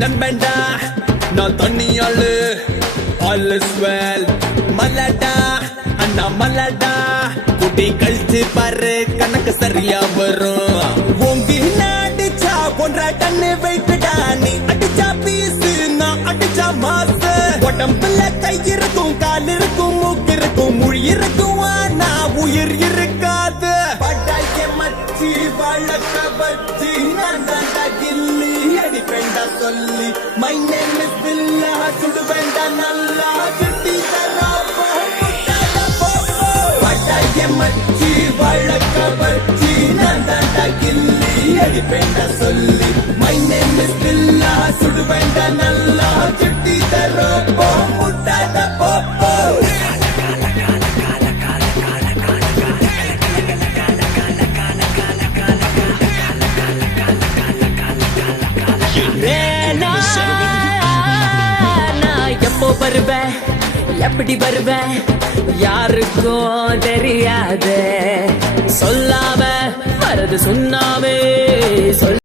நண்பன்டா நான் தண்ணியாளு all is well மலடா அண்ணா மலடா குட்டி கழிச்சு பாரு கணக்கு சரியா வரும் ஓங்கி அடிச்சா போன்ற டன்னு வெயிட்டுடா நீ அடிச்சா பீசு நான் அடிச்சா மாசு உடம்புல கை இருக்கும் கால் இருக்கும் மூக்கு இருக்கும் மொழி இருக்கும் ஆனா உயிர் இருக்காது பட்டாய்க்க மச்சி வழக்க வச்சி நான் தாண்டா கில்லி அடிப்பேண்டா சொல்லி மை நேம் இஸ் பில்லா சுடு வேண்டா நல்லா சுட்டி தராப்போ முட்டாத போப்போ பட்டாய்க்க மச்சி வழக்க வச்சி நான் தாண்டா கில்லி அடிப்பேண்டா சொல்லி மை நேம் இஸ் பில்லா சுடு வேண்டா நல்லா சுட்டி தராப்போ முட்டாத போப்போ எப்போ வருவேன் எப்படி வருவேன் யாருக்கும் தெரியாது சொல்லாம வரது சொன்னாவே சொல்